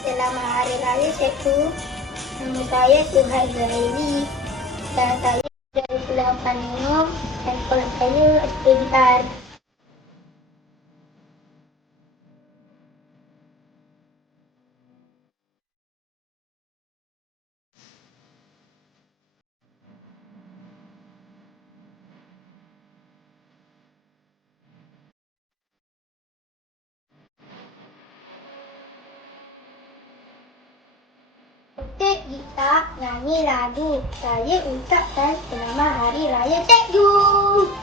Selamat Hari Raya Cikgu. Nama saya Tuhan Zahairi. Dan saya dari Pulau Paningom. Dan sekolah saya SPBR. Gitar, nyanyi lagu. Saya ucapkan selamat Hari Raya Cikgu.